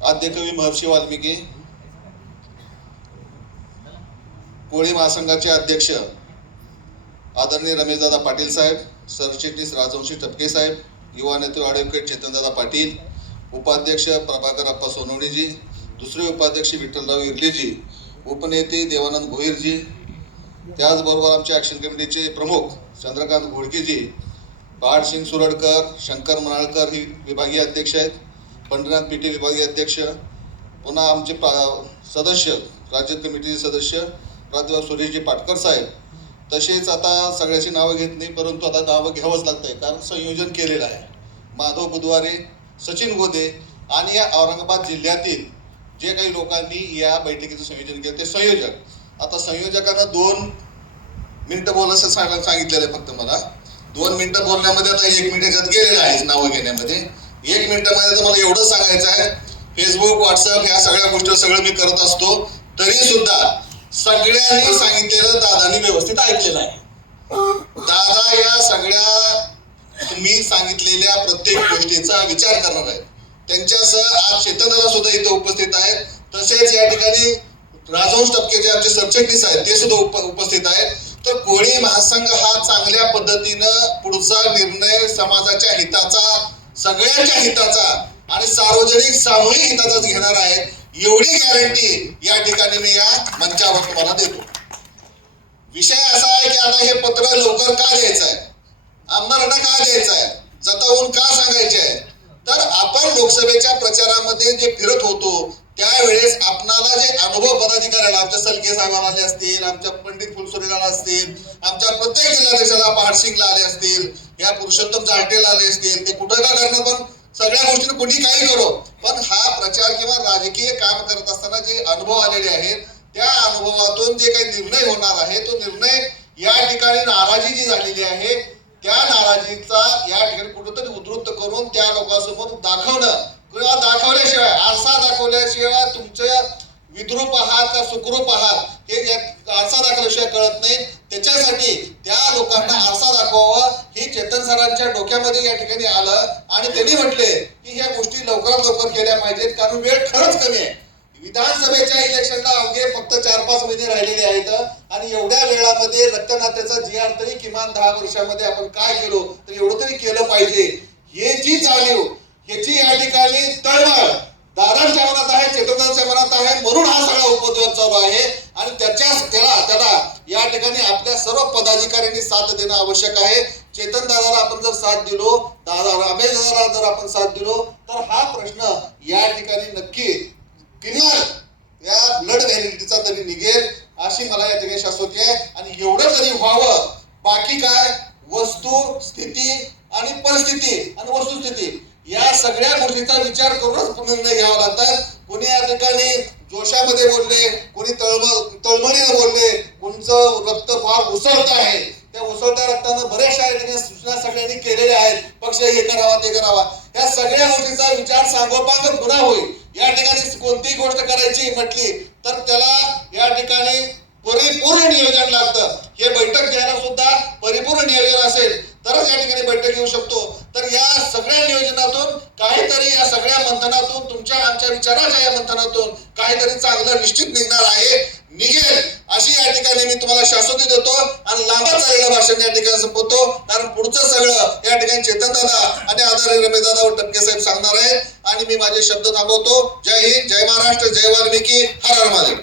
आद्य कवी महर्षी वाल्मिकी कोळी महासंघाचे अध्यक्ष आदरणीय रमेशदादा पाटील साहेब सरचिटणीस राजवंशी टपके साहेब युवा नेते ॲडव्होकेट चेतनदादा पाटील उपाध्यक्ष प्रभाकर अप्पा सोनवणीजी दुसरे उपाध्यक्ष विठ्ठलराव इर्लेजी उपनेते देवानंद भोईरजी त्याचबरोबर आमच्या ॲक्शन कमिटीचे प्रमुख चंद्रकांत घोडकेजी पहाड सिंग सुरडकर शंकर मनाळकर ही विभागीय अध्यक्ष आहेत. पंढरीनाथ पिटे विभागीय अध्यक्ष पुन्हा आमचे पा सदस्य राज्य कमिटीचे सदस्य प्राध्यापक सुरेशजी पाटकर साहेब. तसेच आता सगळ्याची नावं घेत नाही परंतु आता नावं घ्यावंच लागतंय कारण संयोजन केलेलं आहे. माधव बुधवारे सचिन गोदे आणि या औरंगाबाद जिल्ह्यातील जे काही लोकांनी या बैठकीचं संयोजन केलं ते संयोजक. आता संयोजकांना दोन मिनिटं बोल असं सांगायला सांगितलेलं आहे फक्त मला. दोन मिनिटं बोलण्यामध्ये आता एक मिनिट याच्यात गेलेलं आहे नावं घेण्यामध्ये. एक मिनिटामध्ये तर मला एवढं सांगायचं आहे फेसबुक व्हॉट्सअप ह्या सगळ्या गोष्टी सगळं मी करत असतो. तरी सुद्धा सगळ्यांनी सांगितलेलं दादानी व्यवस्थित ऐकलेलं आहे. दादा या सगळ्या तुम्ही सांगितलेल्या प्रत्येक गोष्टीचा विचार करणार आहेत. त्यांच्यासह आज चेतनदादा सुद्धा इथे उपस्थित आहेत. तसेच या ठिकाणी राजवंश टपकेचे आमचे सरचिटणीस आहेत ते सुद्धा उप उपस्थित आहेत. तर कोळी महासंघ हा चांगल्या पद्धतीनं पुढचा निर्णय समाजाच्या हिताचा सगळ्यांच्या हिताचा आणि सार्वजनिक सामूहिक हिताचाच घेणार आहे एवढी गॅरंटी या ठिकाणी मी या मंचावर तुम्हाला देतो. विषय असा आहे की आता हे पत्र लवकर का द्यायचं आहे आमदारांना का द्यायचं आहे जतावून का सांगायचे आहे तर आपण लोकसभेच्या प्रचारामध्ये जे फिरत होतो त्यावेळेस आपणाला जे अनुभव पदाधिकाऱ्याला आमच्या सलके साहेबांना आले असतील आमच्या पंडित फुलसुरीला असतील आमच्या प्रत्येक जिल्हाध्यक्षाला पहाडसिंगला आले असतील या पुरुषोत्तम जाटेला आले असतील ते कुठं का करणार पण सगळ्या गोष्टी कुणी काही करो. पण हा प्रचार किंवा राजकीय काम करत असताना जे अनुभव आलेले आहेत त्या अनुभवातून जे काही निर्णय होणार आहे तो निर्णय या ठिकाणी नाराजी जी झालेली आहे. त्या नाराजीचा या ठिकाणी कुठंतरी उद्धृत करून त्या लोकांसमोर दाखवणं आरसा दाखवल्याशिवाय तुमचं विद्रूप आहात का सुखरूप आहात हे आरसा दाखवल्याशिवाय कळत नाही. त्याच्यासाठी त्या लोकांना आरसा दाखवावा. ही चेतन सरांच्या डोक्यामध्ये या ठिकाणी आलं आणि त्यांनी म्हटले की ह्या गोष्टी लवकरात लवकर केल्या पाहिजेत कारण वेळ खरंच कमी आहे. विधानसभेच्या इलेक्शनला अवघे फक्त चार पाच महिने राहिलेले आहेत आणि एवढ्या वेळामध्ये रक्तनात्याचा जी आर तरी किमान दहा वर्षामध्ये आपण काय केलो तर एवढं तरी केलं पाहिजे. याची जाणीव याची या ठिकाणी तळमळ. सगळा चालू आहे आणि त्याच्या त्याला त्याला या ठिकाणी आपल्या सर्व पदाधिकाऱ्यांनी साथ देणं आवश्यक आहे. चेतन दादाला आपण जर साथ दिलो दादा रमेश दादाला जर आपण साथ दिलो तर हा प्रश्न या ठिकाणी नक्की किनार या ब्लड व्हॅलिडिटीचा तरी निघेल अशी मला या ठिकाणी शाश्वती आहे. आणि एवढं तरी व्हावं बाकी काय? वस्तू स्थिती आणि परिस्थिती आणि वस्तुस्थिती या सगळ्या गोष्टीचा विचार करूनच निर्णय घ्यावा लागतात. कोणी या ठिकाणी जोशामध्ये बोलले कोणी तळमळ तळमळीने बोलले कोणचं रक्त फार उसळत आहे त्या उसळत्या रक्तानं बऱ्याचशा ठिकाणी सूचना सगळ्यांनी केलेल्या आहेत. पक्ष हे करावा ते करावा या सगळ्या गोष्टीचा विचार सांगोपांग पुन्हा होईल. या ठिकाणी कोणतीही गोष्ट करायची म्हटली तर त्याला या ठिकाणी परिपूर्ण नियोजन लागतं. हे बैठक घ्यायला सुद्धा परिपूर्ण नियोजन असेल. तरच या ठिकाणी बैठक घेऊ शकतो. तर या सगळ्या नियोजनातून काहीतरी या सगळ्या मंथनातून तुमच्या आमच्या विचाराच्या या मंथनातून काहीतरी चांगलं निश्चित निघणार आहे. निघेल अशी या ठिकाणी मी तुम्हाला शाश्वती देतो आणि लांबा चाललेलं भाषण या ठिकाणी संपवतो. कारण पुढचं सगळं या ठिकाणी चेतन दादा आणि आदरणीय रमेश दादा व टपके साहेब सांगणार आहे आणि मी माझे शब्द थांबवतो. जय हिंद जय महाराष्ट्र जय वाल्मिकी. हर हर महादेव.